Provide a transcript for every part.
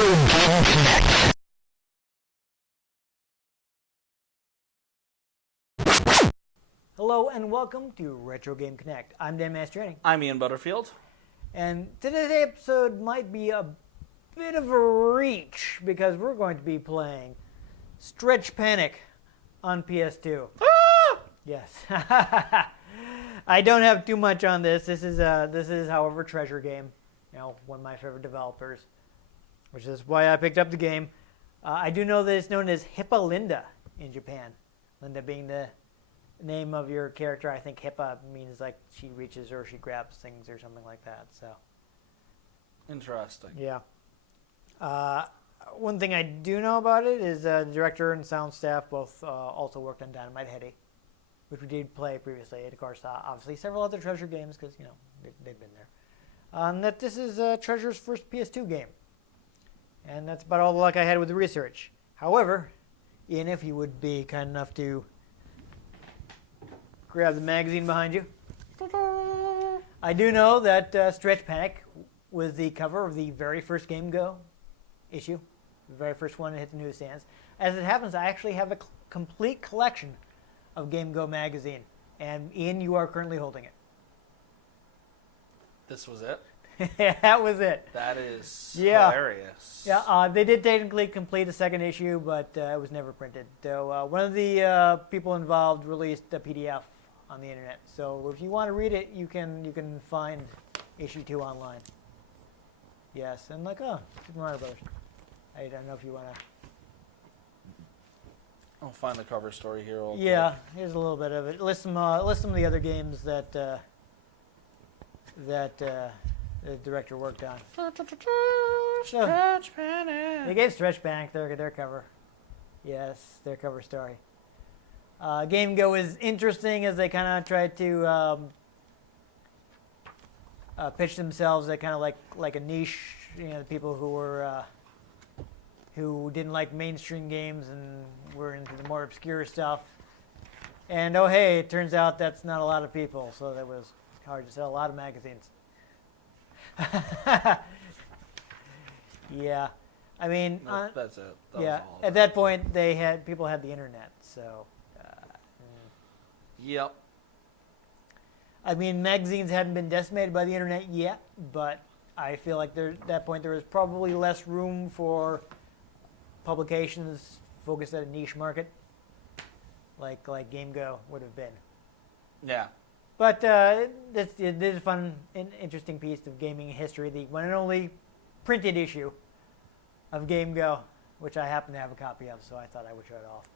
Game Connect. Hello and welcome to Retro Game Connect. I'm Dan Mastriani. I'm Ian Butterfield. And today's episode might be a bit of a reach because we're going to be playing Stretch Panic on PS2. Ah! Yes. I don't have too much on this. This is however Treasure Game, one of my favorite developers, which is why I picked up the game. I do know that it's known as Hippa Linda in Japan. Linda being the name of your character. I think Hippa means like she reaches or she grabs things or something like that. So Interesting. yeah. One thing I do know about it is the director and sound staff both also worked on Dynamite Headdy, which we did play previously. And of course, obviously several other Treasure games because they've been there. That this is Treasure's first PS2 game, and that's about all the luck I had with the research. However, Ian, if you would be kind enough to grab the magazine behind you. I do know that Stretch Panic was the cover of the very first Game Go issue, the very first one to hit the newsstands. As it happens, I actually have a complete collection of Game Go magazine, and Ian, you are currently holding it. This was it? That was it. That is Yeah. hilarious. Yeah, they did technically complete a second issue, but it was never printed. So one of the people involved released a PDF on the internet. So if you want to read it, you can find issue 2 online. Yes, and Super Mario Brothers. I don't know if you want to. I'll find the cover story here. Real Yeah, here's a little bit of it. List some of the other games that the director worked on. Stretch Panic. They gave Stretch Panic their cover. Yes, their cover story. Game Go is interesting as they kind of tried to pitch themselves at kind of like a niche, the people who were who didn't like mainstream games and were into the more obscure stuff. And oh hey, it turns out that's not a lot of people, so that was hard to sell a lot of magazines. Yeah, I mean, That's it. That yeah. was all At that point, people had the internet, so. Yep. I mean, magazines hadn't been decimated by the internet yet, but I feel like at that point there was probably less room for publications focused at a niche market, like Game Go would have been. Yeah. But it is a fun and interesting piece of gaming history, the one and only printed issue of Game Go, which I happen to have a copy of, so I thought I would show it off.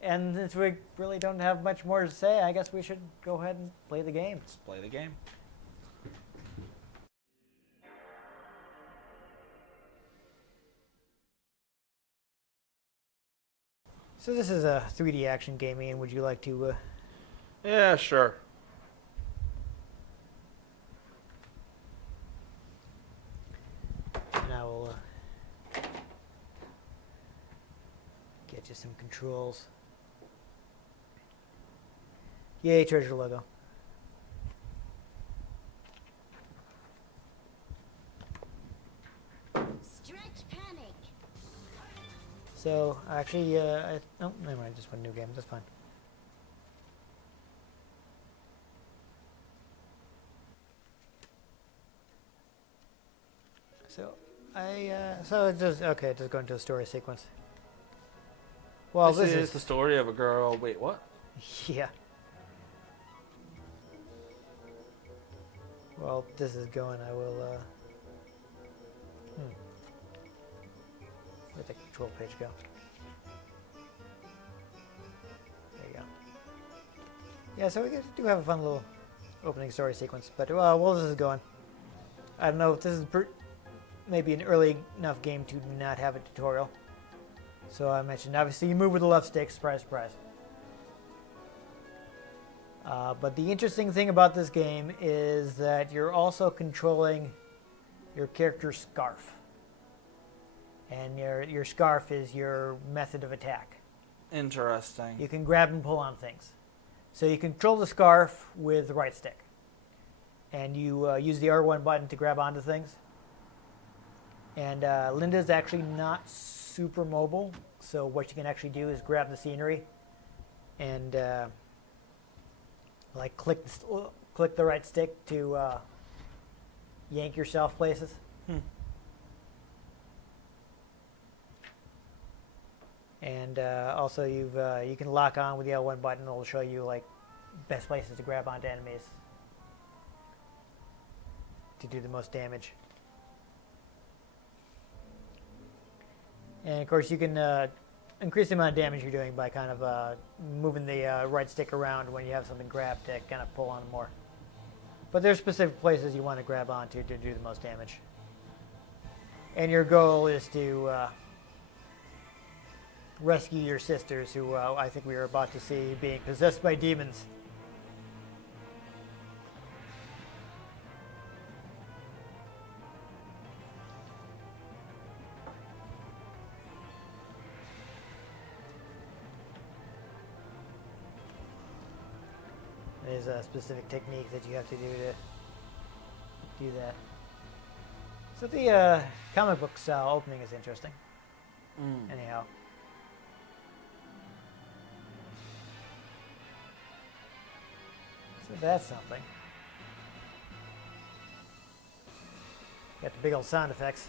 And since we really don't have much more to say, I guess we should go ahead and play the game. Let's play the game. So this is a 3D action game, Ian. Would you like to... Yeah, sure. And I will get you some controls. Yay, Treasure logo. Stretch Panic. So, actually, never mind, just one new game, that's fine. So, it just go into a story sequence. Well, this is the story of a girl. Wait, what? Yeah. Well, this is going, I will, where'd the control page go? There you go. Yeah, so we do have a fun little opening story sequence, but while this is going, I don't know if this is maybe an early enough game to not have a tutorial. So I mentioned, obviously, you move with the left stick, surprise, surprise. But the interesting thing about this game is that you're also controlling your character's scarf. And your scarf is your method of attack. Interesting. You can grab and pull on things. So you control the scarf with the right stick. And you use the R1 button to grab onto things. And Linda's actually not super mobile, so what you can actually do is grab the scenery and like click the right stick to yank yourself places. And also you can lock on with the L1 button. It'll show you like best places to grab onto enemies to do the most damage. And of course you can increase the amount of damage you're doing by kind of moving the right stick around when you have something grabbed to kind of pull on more. But there's specific places you want to grab onto to do the most damage. And your goal is to rescue your sisters, who I think we are about to see being possessed by demons. There's a specific technique that you have to do that. So the comic book style opening is interesting. Anyhow. So that's something. Got the big old sound effects.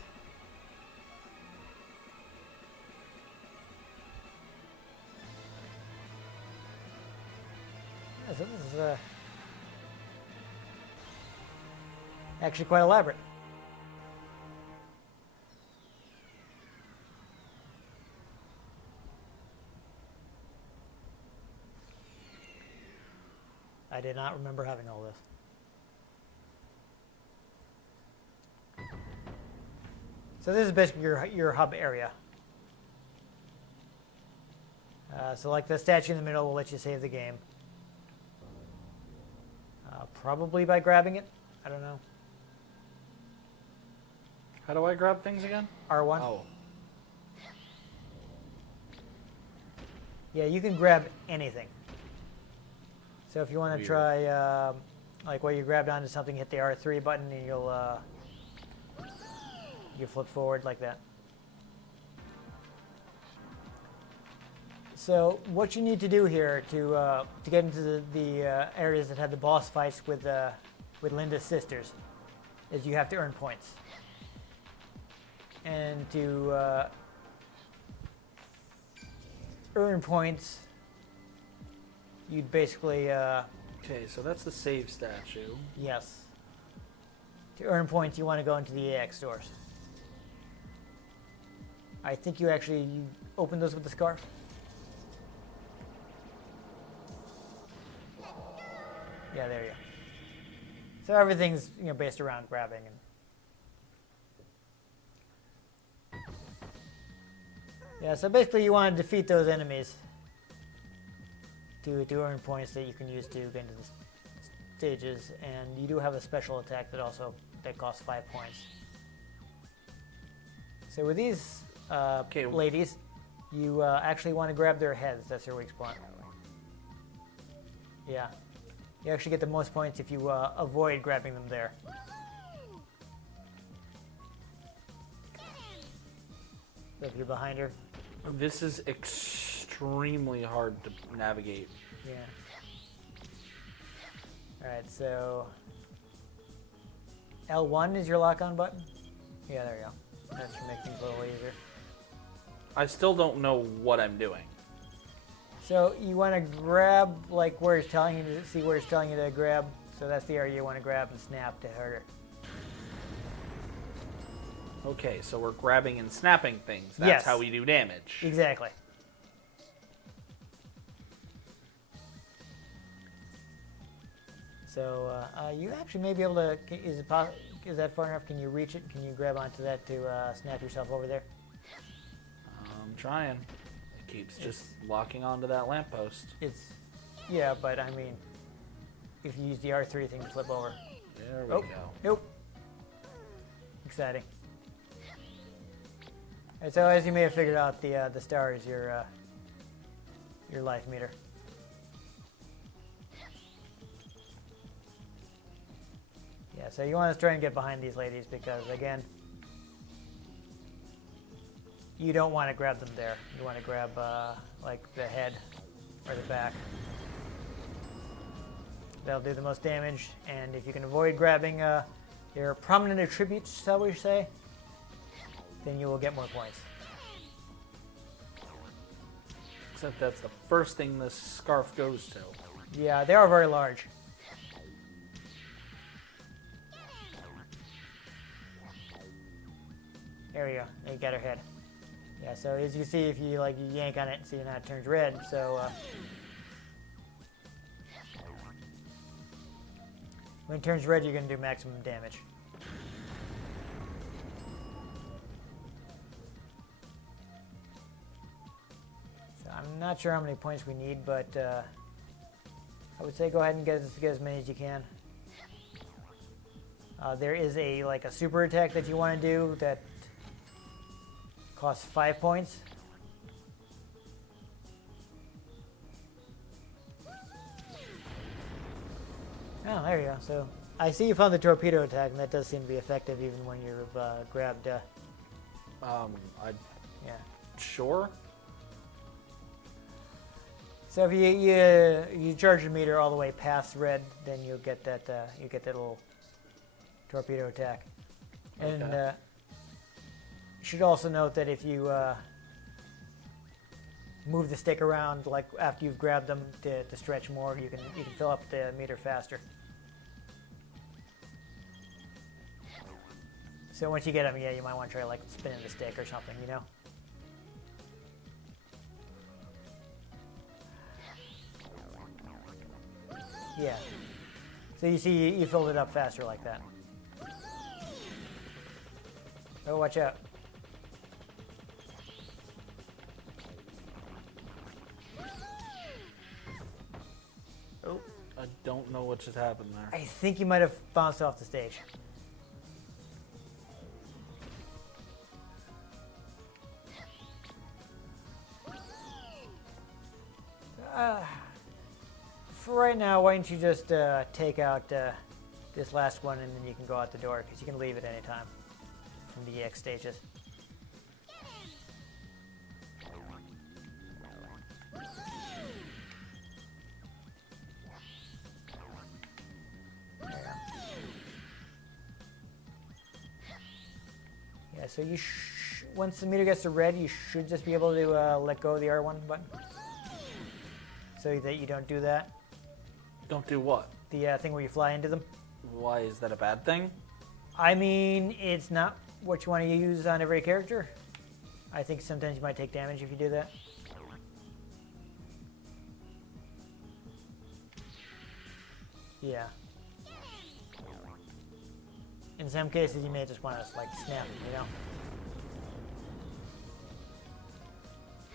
Yeah, so this is actually quite elaborate. I did not remember having all this. So this is basically your hub area. So like the statue in the middle will let you save the game. Probably by grabbing it. I don't know. How do I grab things again? R1. Oh. Yeah, you can grab anything. So if you want to Weird. try, like where you grabbed onto something, hit the R3 button, and you'll you flip forward like that. So what you need to do here to get into the areas that have the boss fights with Linda's sisters is you have to earn points. And to earn points, you'd basically Okay, so that's the save statue. yes. To earn points, you want to go into the AX stores. I think you open those with the scarf. Yeah, there you go. So everything's based around grabbing and yeah. So basically, you want to defeat those enemies to earn points that you can use to get into the stages, and you do have a special attack that costs 5 points. So with these ladies, you actually want to grab their heads. That's their weak spot. Yeah. You actually get the most points if you avoid grabbing them there. So if you're behind her. This is extremely hard to navigate. Yeah. Alright, so L1 is your lock-on button? Yeah, there you go. That should make things a little easier. I still don't know what I'm doing. So you want to grab like where it's telling you to see where it's telling you to grab. So that's the area you want to grab and snap to hurt her. Okay, so we're grabbing and snapping things. That's Yes. how we do damage. Exactly. So you actually may be able to. Is that far enough? Can you reach it? Can you grab onto that to snap yourself over there? I'm trying. It keeps just locking onto that lamppost. Yeah, but I mean, if you use the R3 thing to flip over. There we Oh, go. nope. Exciting. And so as you may have figured out, the star is your life meter. Yeah, so you want to try and get behind these ladies because again, you don't want to grab them there. You want to grab like the head or the back. That'll do the most damage, and if you can avoid grabbing your prominent attributes, shall we say, then you will get more points. Except that's the first thing this scarf goes to. Yeah, they are very large. There we go. You got her head. Yeah, so as you see, if you like, you yank on it, see now it turns red. So when it turns red, you're going to do maximum damage. So I'm not sure how many points we need, but I would say go ahead and get as many as you can. There is a super attack that you want to do that costs 5 points. Oh, there you go. So I see you found the torpedo attack, and that does seem to be effective even when you've grabbed. Yeah. Sure. So if you charge your meter all the way past red, then you'll get that little torpedo attack. And Okay. you should also note that if you move the stick around, like after you've grabbed them to stretch more, you can fill up the meter faster. So once you get them, yeah, you might want to try like spinning the stick or something, you know. Yeah. So you see, you filled it up faster like that. Oh, watch out. Oh, I don't know what just happened there. I think you might have bounced off the stage. For right now, why don't you just take out this last one, and then you can go out the door, because you can leave at any time from the EX stages. There you go. Yeah, so once the meter gets to red, you should just be able to let go of the R1 button, so that you don't do that. Don't do what? The thing where you fly into them. Why is that a bad thing? I mean, it's not what you want to use on every character. I think sometimes you might take damage if you do that. Yeah. In some cases, you may just want to like snap it, you know.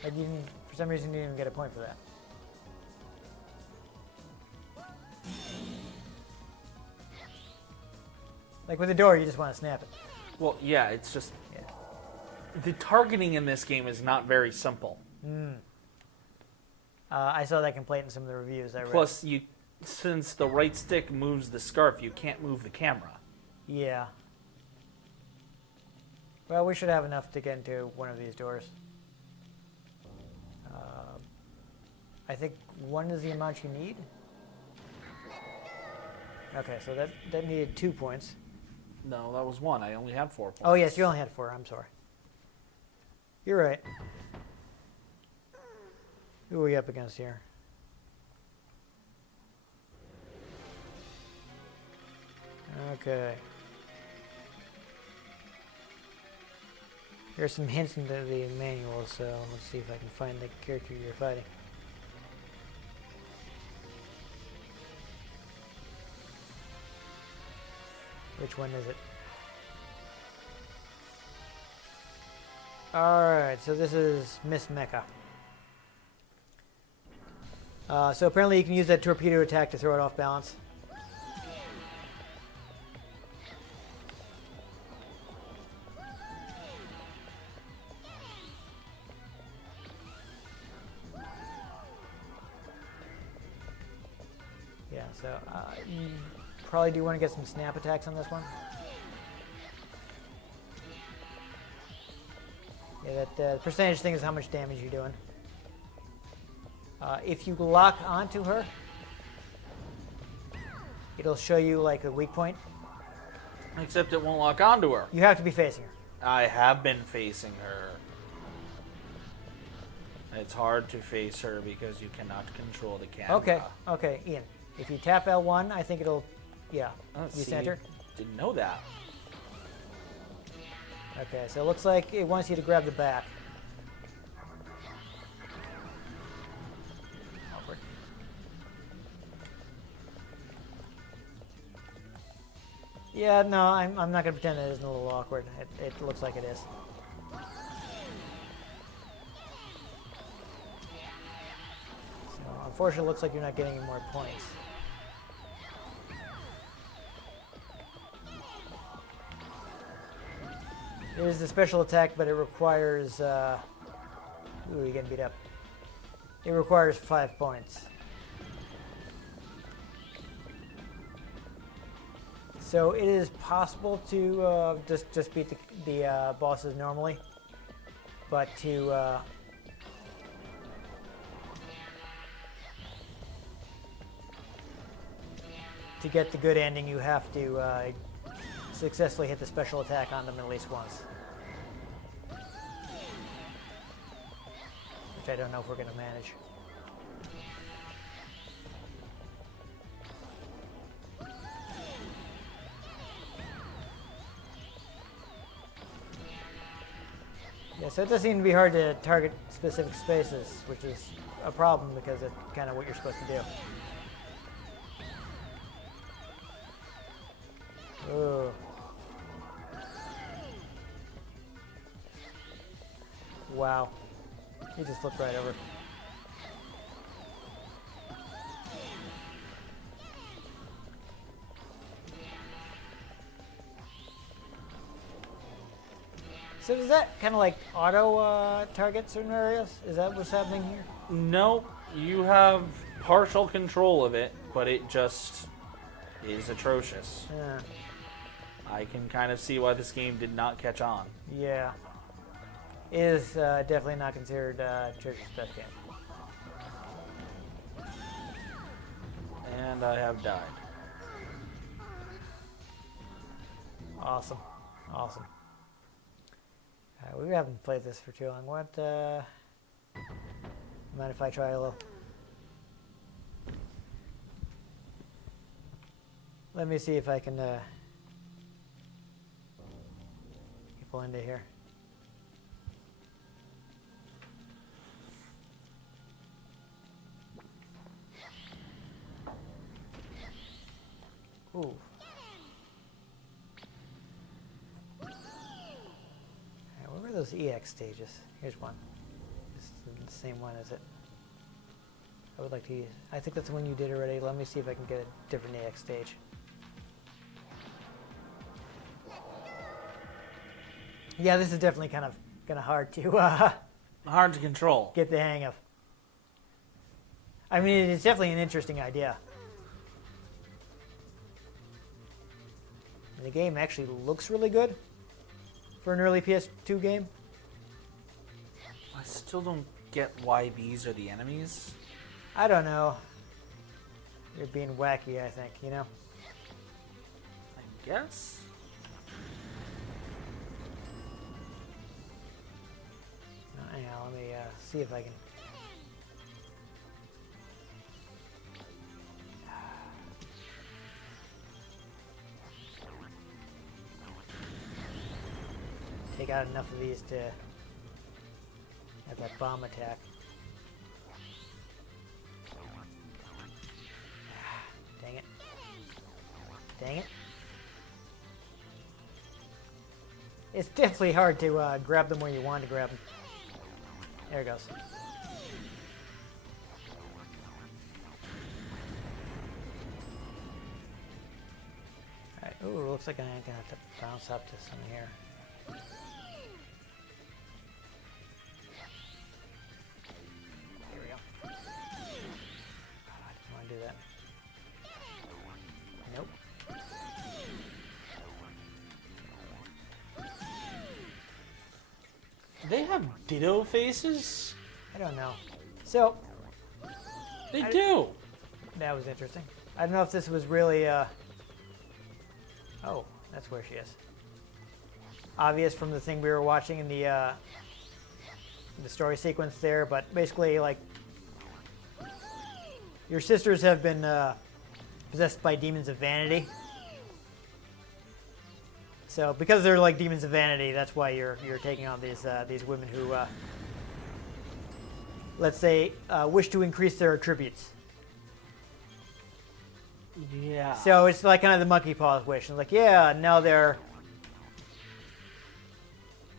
Like you didn't, for some reason, you didn't even get a point for that. Like with the door, you just want to snap it. Well, yeah, it's just... Yeah. The targeting in this game is not very simple. I saw that complaint in some of the reviews I read. Plus, since the right stick moves the scarf, you can't move the camera. Yeah. Well, we should have enough to get into one of these doors. I think one is the amount you need. Okay, so that needed 2 points. No, that was 1. I only had 4 points. Oh, yes, you only had 4. I'm sorry. You're right. Who are we up against here? Okay. There's some hints in the manual, so let's see if I can find the character you're fighting. Which one is it? Alright, so this is Miss Mecha. So apparently you can use that torpedo attack to throw it off balance. Yeah, so you probably do want to get some snap attacks on this one. Yeah, that percentage thing is how much damage you're doing. If you lock onto her, it'll show you like a weak point. Except it won't lock onto her. You have to be facing her. I have been facing her. It's hard to face her because you cannot control the camera. Okay, Ian. If you tap L1, I think it'll, yeah, Let's you see. center. Didn't know that. Okay, so it looks like it wants you to grab the back. Awkward. Yeah, no, I'm not going to pretend that isn't a little awkward. It looks like it is. So, unfortunately, it looks like you're not getting any more points. It is a special attack, but it requires... ooh, you're getting beat up. It requires 5 points. So it is possible to just beat the bosses normally, but to get the good ending, you have to successfully hit the special attack on them at least once. Which I don't know if we're going to manage. Yeah, so it does seem to be hard to target specific spaces, which is a problem because it's kind of what you're supposed to do. Ooh. Wow. He just flipped right over. So does that kind of like auto target certain areas? Is that what's happening here? No, you have partial control of it, but it just is atrocious. Yeah. I can kind of see why this game did not catch on. Yeah. It is definitely not considered Church's best game. And I have died. Awesome. Awesome. We haven't played this for too long. What, mind if I try a little? Let me see if I can get into here. Ooh. What were those EX stages? Here's one. This is the same one, is it? I would like to use. I think that's the one you did already. Let me see if I can get a different EX stage. Yeah, this is definitely kind of hard to Hard to control. get the hang of. I mean, it's definitely an interesting idea. And the game actually looks really good for an early PS2 game. I still don't get why these are the enemies. I don't know. You're being wacky, I think, you know? I guess? Anyhow, let me see if I can... take out enough of these to have that bomb attack. Dang it. Dang it. It's definitely hard to grab them where you want to grab them. There it goes. Alright, ooh, looks like I'm gonna have to bounce up to some here. Here we go. Oh, I didn't want to do that. Nope. They have ditto faces? I don't know. So, They do. that was interesting. I don't know if this was really, oh, that's where she is. Obvious from the thing we were watching in the story sequence there, but basically, like, your sisters have been possessed by demons of vanity. So, because they're like demons of vanity, that's why you're taking on these women who, let's say, wish to increase their attributes. Yeah. So it's like kind of the monkey paw wish. It's like, yeah, now they're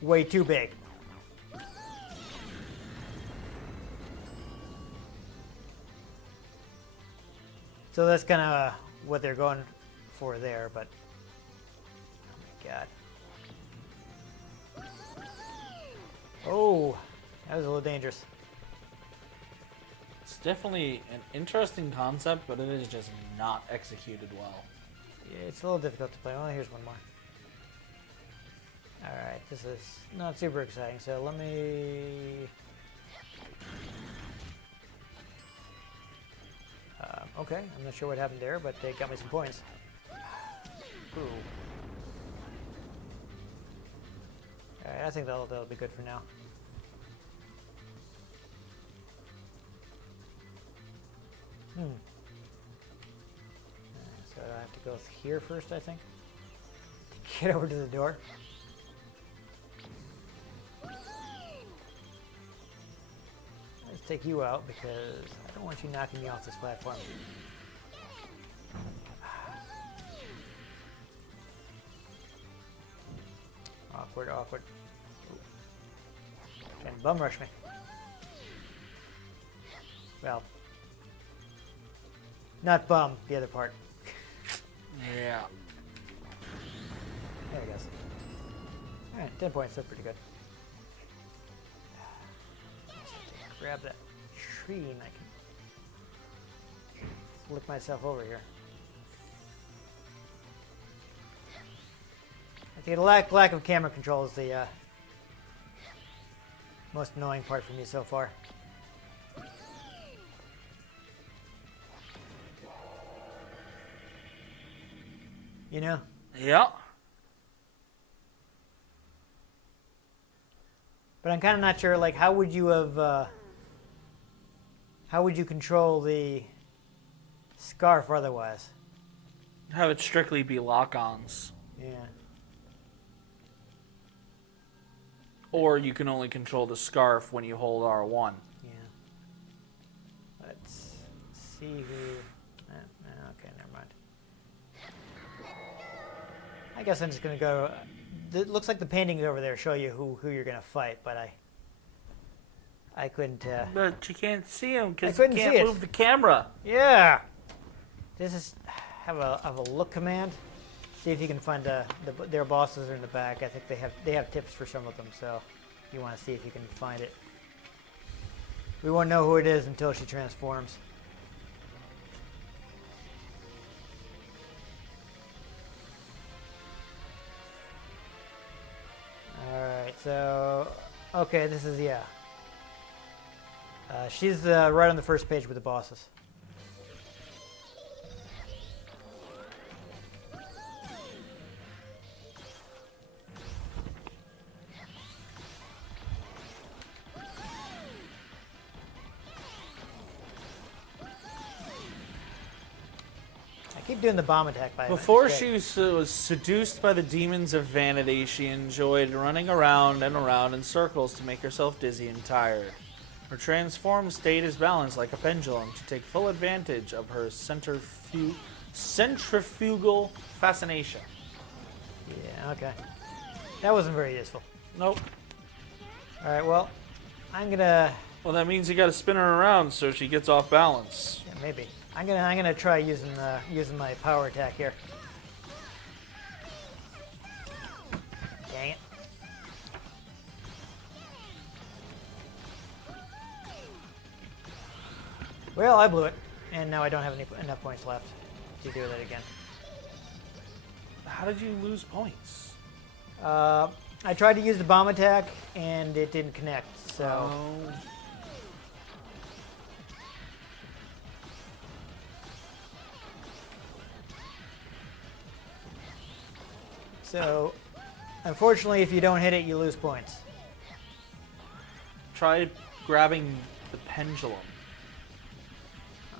way too big. So that's kind of what they're going for there, but oh my god. Oh, that was a little dangerous. It's definitely an interesting concept, but it is just not executed well. Yeah, it's a little difficult to play. Well, here's one more. Alright, this is not super exciting, so let me... okay, I'm not sure what happened there, but they got me some points. Ooh. Alright, I think that'll be good for now. So I have to go here first, I think. To get over to the door. Let's take you out because I don't want you knocking me off this platform. Awkward, awkward. And bum rush me. Well, not bum, the other part. Yeah. There it goes. Alright, 10 points, that's pretty good. Grab that tree and I can flick myself over here. I think the lack of camera control is the most annoying part for me so far. You know? Yeah. But I'm kind of not sure, like, how would you have, how would you control the scarf otherwise? Have it strictly be lock-ons. Yeah. Or you can only control the scarf when you hold R1. Yeah. Let's see who... okay, never mind. I guess I'm just going to go... It looks like the paintings over there show you who you're going to fight, but I couldn't... But you can't see him because I you couldn't can't see it. move the camera. Yeah! This is... Have a look command. See if you can find their bosses are in the back. I think they have tips for some of them, so you want to see if you can find it. We won't know who it is until she transforms. Alright, so... Okay, this is, yeah. She's right on the first page with the bosses. I keep doing the bomb attack by Before mistake. she was seduced by the demons of vanity, she enjoyed running around and around in circles to make herself dizzy and tired. Her transformed state is balanced like a pendulum to take full advantage of her centrifugal fascination. Yeah, okay. That wasn't very useful. Nope. Alright, well, I'm gonna... Well, that means you got to spin her around so she gets off balance. Yeah, maybe. I'm gonna try using my power attack here. Dang it. Well, I blew it, and now I don't have enough points left to do that again. How did you lose points? I tried to use the bomb attack, and it didn't connect, so... Oh. So, unfortunately, if you don't hit it, you lose points. Try grabbing the pendulum. I'm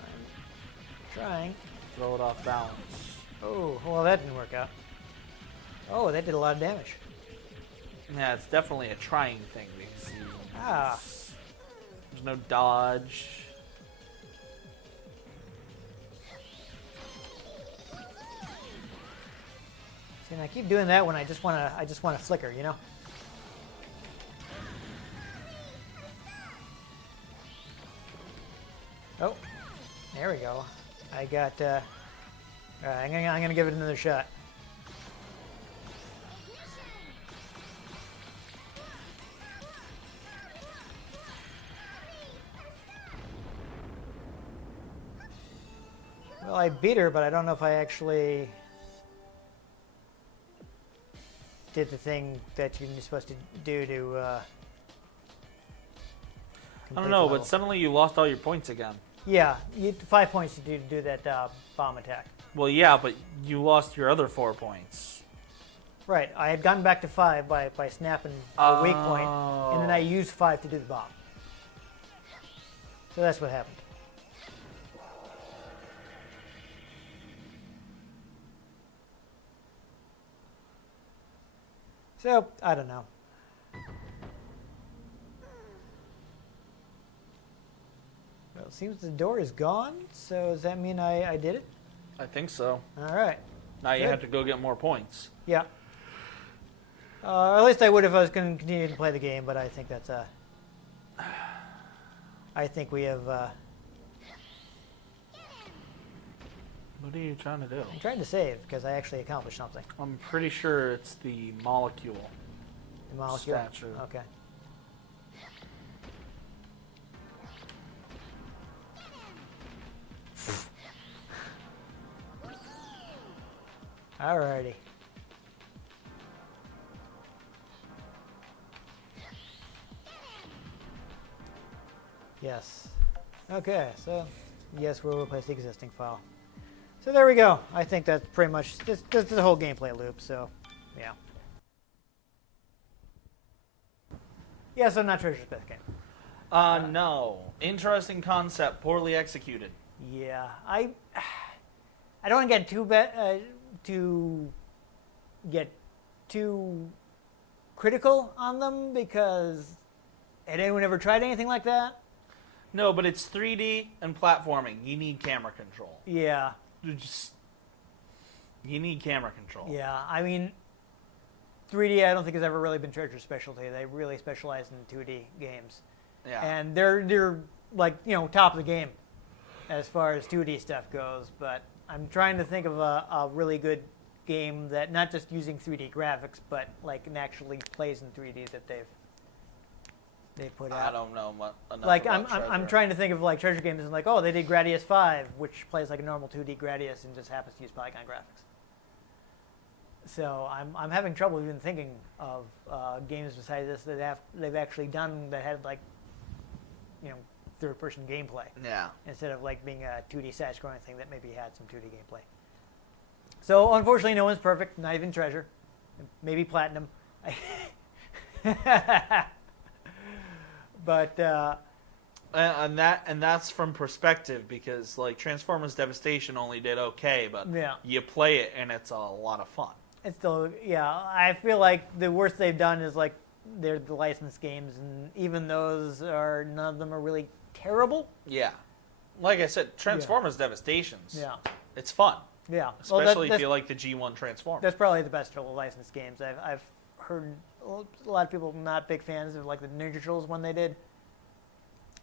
trying. Throw it off balance. Oh, well, that didn't work out. Oh, that did a lot of damage. Yeah, it's definitely a trying thing because Ah. there's no dodge. See, and I keep doing that when I just wanna flicker, you know? Oh, there we go. I got. All right, I'm gonna give it another shot. Well, I beat her, but I don't know if I actually did the thing that you're supposed to do to. I complete don't the know, level. but suddenly you lost all your points again. Yeah, you 5 points to do that bomb attack. Well, yeah, but you lost your other 4 points. Right, I had gotten back to 5 by snapping the weak point, and then I used 5 to do the bomb. So that's what happened. So, I don't know. Well, it seems the door is gone, so does that mean I did it? I think so. All right. Now you Good. have to go get more points. Yeah. At least I would if I was going to continue to play the game, but I think that's I think we have. What are you trying to do? I'm trying to save because I actually accomplished something. I'm pretty sure it's the molecule. The molecule. Statue. Okay. Alrighty. Yes. Okay, so yes, we'll replace the existing file. So there we go. I think that's pretty much that's the whole gameplay loop. So, yeah. Yeah, so not Treasure's best game. No. Interesting concept, poorly executed. Yeah, I don't want to get too critical on them because had anyone ever tried anything like that? No, but it's 3D and platforming. You need camera control. Yeah. You need camera control. Yeah, I mean, 3D I don't think has ever really been Treasure's specialty. They really specialize in 2D games. Yeah. And they're like, top of the game as far as 2D stuff goes, but I'm trying to think of a really good game that not just using 3D graphics, but like actually plays in 3D that they put out. I don't know enough Like about I'm Treasure. trying to think of like Treasure games and like, oh, they did Gradius 5, which plays like a normal 2D Gradius and just happens to use polygon graphics. So I'm having trouble even thinking of games besides this that they've actually done that had like, third-person gameplay Yeah. instead instead of like being a 2D side-scrolling thing that maybe had some 2D gameplay. So unfortunately, no one's perfect. Not even Treasure. Maybe Platinum. But And that's from perspective because like Transformers Devastation only did okay, but Yeah. you play it and it's a lot of fun. it's still, yeah. I feel like the worst they've done is like they're the licensed games, and even those none of them are really terrible. Yeah. Like I said, Transformers Devastations. Yeah. It's fun. Yeah. Especially if you like the G1 Transformers. That's probably the best of the licensed games. I've heard a lot of people not big fans of like the Ninja Turtles one they did.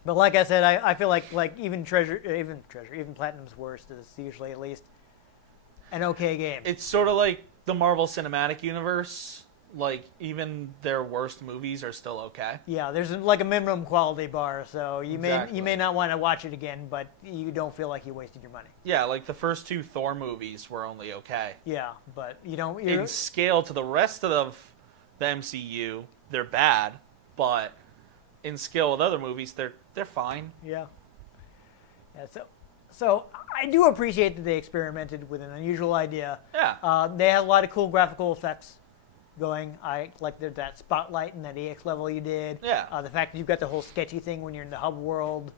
But like I said, I feel like even Platinum's worst is usually at least an okay game. It's sort of like the Marvel Cinematic Universe. Like, even their worst movies are still okay. Yeah, there's like a minimum quality bar, so you Exactly. may not want to watch it again, but you don't feel like you wasted your money. Yeah, like the first 2 Thor movies were only okay. Yeah, but you don't. In scale to the rest of the MCU, they're bad, but in scale with other movies, they're fine. Yeah. So I do appreciate that they experimented with an unusual idea. Yeah. They had a lot of cool graphical effects going. I like that spotlight and that EX level you did. Yeah. The fact that you've got the whole sketchy thing when you're in the hub world.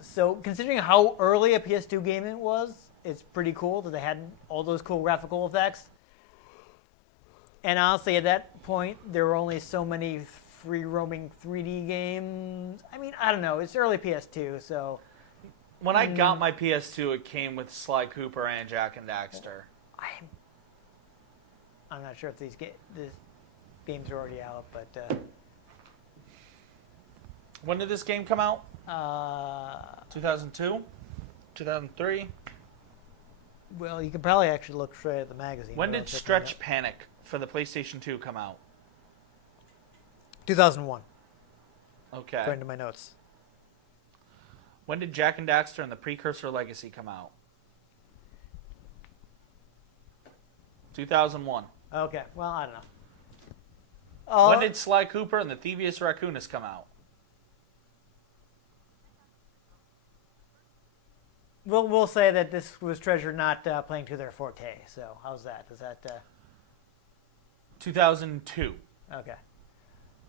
So considering how early a PS2 game it was, it's pretty cool that they had all those cool graphical effects. And honestly, at that point, there were only so many free-roaming 3D games. I mean, I don't know. It's early PS2, so... When I got my PS2, it came with Sly Cooper and Jak and Daxter. I'm not sure if these games are already out, but... When did this game come out? 2002? 2003? Well, you can probably actually look straight at the magazine. When did Stretch Panic for the PlayStation 2 come out? 2001. Okay. According to my notes. When did Jak and Daxter and the Precursor Legacy come out? 2001. Okay, well, I don't know. When did Sly Cooper and the Thievius Raccoonus come out? We'll say that this was Treasure not playing to their forte. So how's that? Is that 2002. okay?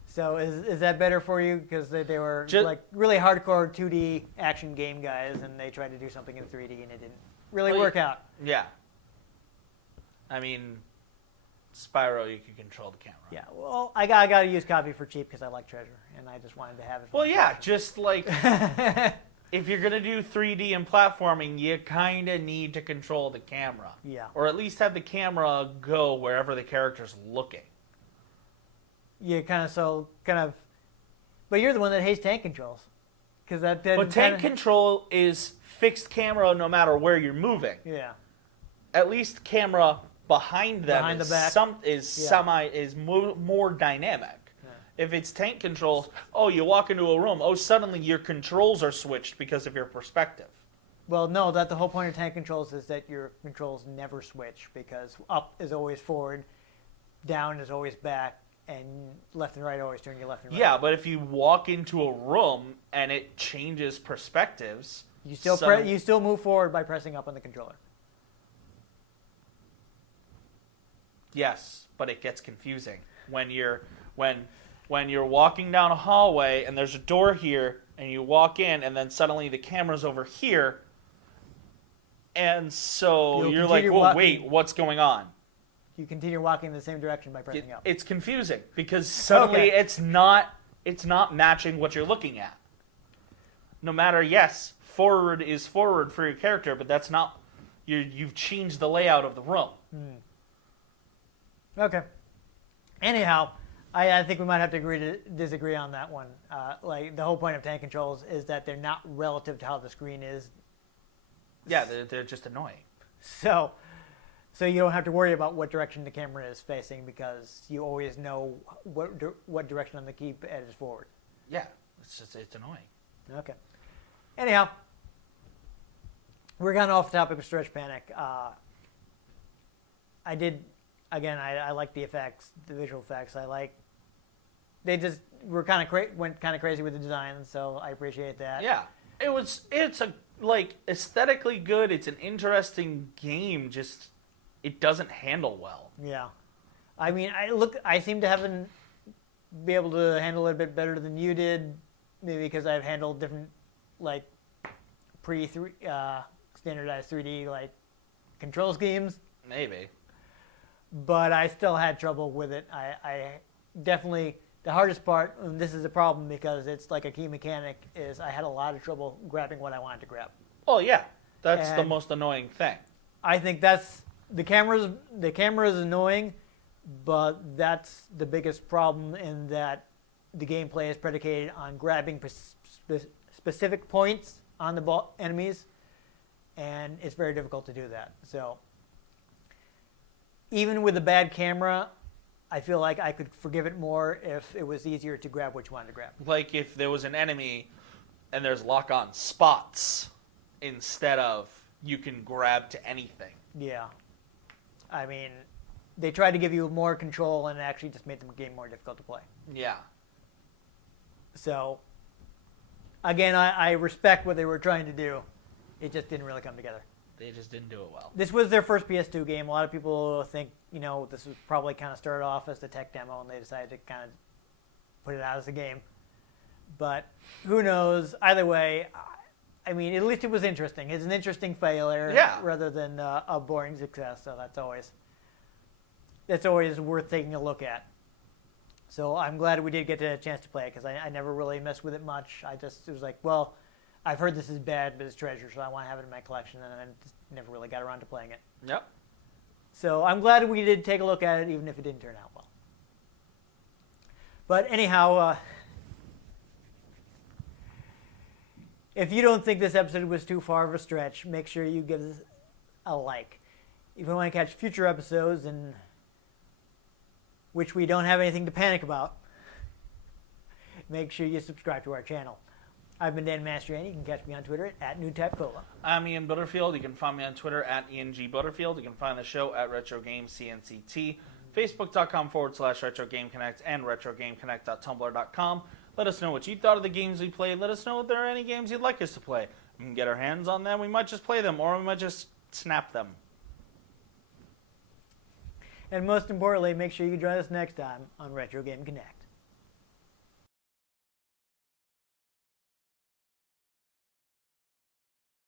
So is that better for you because they were Just, like really hardcore 2D action game guys and they tried to do something in 3D and it didn't really work out? Yeah. I mean, Spyro, you can control the camera. Yeah. Well, I got to use copy for cheap because I like Treasure and I just wanted to have it. Well, yeah, just like. If you're going to do 3D and platforming, you kind of need to control the camera. Yeah. Or at least have the camera go wherever the character's looking. Yeah, kind of. But you're the one that hates tank controls. But tank control is fixed camera no matter where you're moving. Yeah. At least camera behind them Behind is, the back. is more dynamic. If it's tank controls, you walk into a room, suddenly your controls are switched because of your perspective. Well, no, the whole point of tank controls is that your controls never switch because up is always forward, down is always back, and left and right always turn you left and right. Yeah, but if you walk into a room and it changes perspectives, you still move forward by pressing up on the controller. Yes, but it gets confusing when you're walking down a hallway and there's a door here and you walk in and then suddenly the camera's over here and so you're like, whoa, wait, what's going on? You continue walking in the same direction by pressing up. It's confusing because suddenly it's not matching what you're looking at. No matter, yes, forward is forward for your character, but that's not, you've changed the layout of the room. Okay. Anyhow, I think we might have to agree to disagree on that one. Like the whole point of tank controls is that they're not relative to how the screen is. Yeah, they're just annoying. So you don't have to worry about what direction the camera is facing because you always know what direction on the keypad is forward. Yeah, it's annoying. Okay. Anyhow, we're kind of off the topic of Stretch Panic. I like the effects, the visual effects. They just went kind of crazy with the design, so I appreciate that. Yeah, it's aesthetically good. It's an interesting game. Just it doesn't handle well. Yeah, I mean, I seem to be able to handle it a bit better than you did, maybe because I've handled different standardized 3D control schemes. Maybe. But I still had trouble with it. I definitely, the hardest part, and this is a problem because it's like a key mechanic, is I had a lot of trouble grabbing what I wanted to grab. Oh yeah, that's the most annoying thing. I think that's, the camera is annoying, but that's the biggest problem in that the gameplay is predicated on grabbing specific points on the enemies, and it's very difficult to do that. So even with a bad camera, I feel like I could forgive it more if it was easier to grab what you wanted to grab. Like if there was an enemy and there's lock-on spots instead of you can grab to anything. Yeah. I mean, they tried to give you more control and it actually just made the game more difficult to play. Yeah. So, again, I respect what they were trying to do. It just didn't really come together. They just didn't do it well. This was their first PS2 game. A lot of people think, this was probably kind of started off as the tech demo and they decided to kind of put it out as a game. But who knows? Either way, I mean, at least it was interesting. It's an interesting failure rather than a boring success. So that's always worth taking a look at. So I'm glad we did get a chance to play it because I never really messed with it much. It was like, well, I've heard this is bad, but it's treasure, so I want to have it in my collection, and I just never really got around to playing it. Yep. So I'm glad we did take a look at it, even if it didn't turn out well. But anyhow, if you don't think this episode was too far of a stretch, make sure you give this a like. If you want to catch future episodes, in which we don't have anything to panic about, make sure you subscribe to our channel. I've been Dan Mastriani. You can catch me on Twitter at NewTypeCola. I'm Ian Butterfield. You can find me on Twitter at IanG Butterfield. You can find the show at RetroGameCNCT, Facebook.com/RetroGameConnect, and RetroGameConnect.tumblr.com. Let us know what you thought of the games we played. Let us know if there are any games you'd like us to play. We can get our hands on them. We might just play them, or we might just snap them. And most importantly, make sure you join us next time on Retro Game Connect.